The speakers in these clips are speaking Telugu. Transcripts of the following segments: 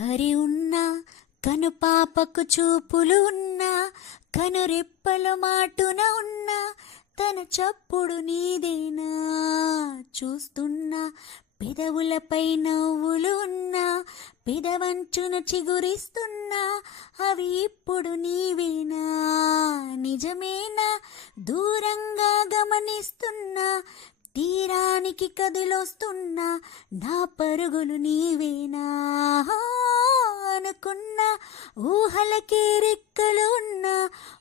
హరి ఉన్నా కనుపాపకు చూపులు ఉన్నా కనురెప్పల మాటున ఉన్నా తన చప్పుడు నీదేనా చూస్తున్నా. పెదవులపై నవ్వులు ఉన్నా పెదవంచున చిగురిస్తున్నా అవి ఇప్పుడు నీవేనా నిజమేనా దూరంగా గమనిస్తున్నా తీరానికి కదిలొస్తున్నా నా పరుగులు నీవేనా అనుకున్నా ఊహలకే రెక్కలు ఉన్నా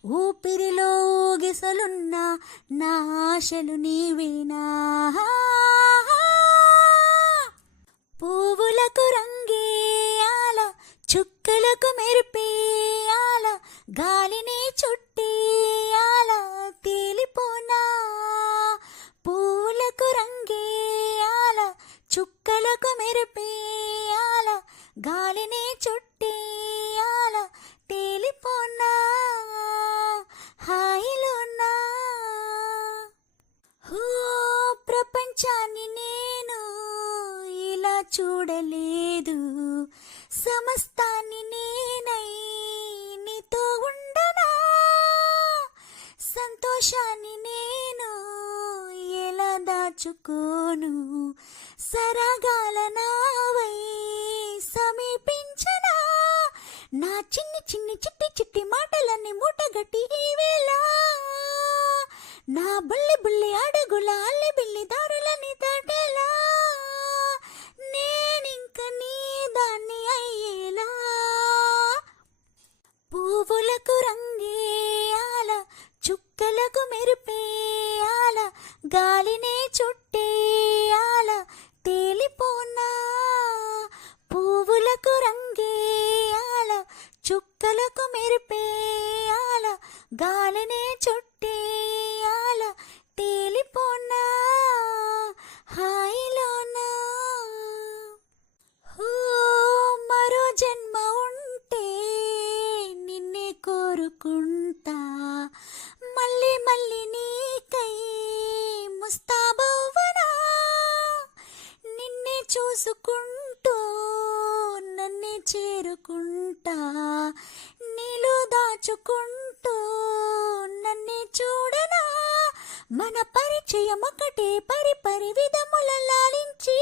ఊపిరిలో ఊగిసలున్నా నా ఆశలు నీవేనా. పువ్వులకు రంగేయాల చుక్కలకు మెరిపేయాల గాలిని చుట్టేయాల తేలిపోనా. పువ్వులకు రంగేయాల చుక్కలకు మెరిపేయాల గాలిని చుట్టేయాల తేలిపోనా హాయిలోనా. ప్రపంచాన్ని నేను ఇలా చూడలేదు సమస్తాన్ని నేనై నీతో ఉండనా. సంతోషాన్ని నేను ఎలా దాచుకోను సరగాల నావై సమీపించనా. నా చిన్ని చిన్ని చిట్టి చిట్టి మాటలన్నీ మూటగట్టి ఈవేళ నా బుల్లి బుల్లి అడుగుల అల్లి బిల్లి దారులని దాటేలా నేనింక నీ దాన్ని అయ్యేలా. పువ్వులకు రంగేయాల చుక్కలకు మెరిపేయాల గాలినే చుట్టేయాల తేలిపోనా. పువ్వులకు రంగేయాల చుక్కలకు మెరిపేయాల గాలినే చుట్టేయాల తేలిపోనా హాయిలోనా. మరో జన్మ ఉంటే నిన్నే కోరుకుంటా మళ్ళీ మళ్ళీ నీకై ముస్తాబవ్వనా. నిన్నే చూసుకుంటూ నన్నే చేరుకుంటా నీలో దాచుకుంటూ నన్నే చూడనా. మన పరిచయం ఒకటే పరి విధముల లాలించి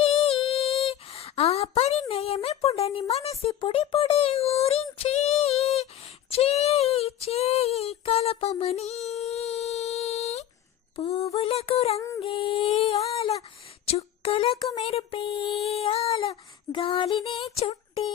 ఆ పరిణయం ఎప్పుడని మనసి పొడి ఊరించి చేయి కలపమని. పువ్వులకు రంగేయాల చుక్కలకు మెరిపేయాల గాలినే చుట్టి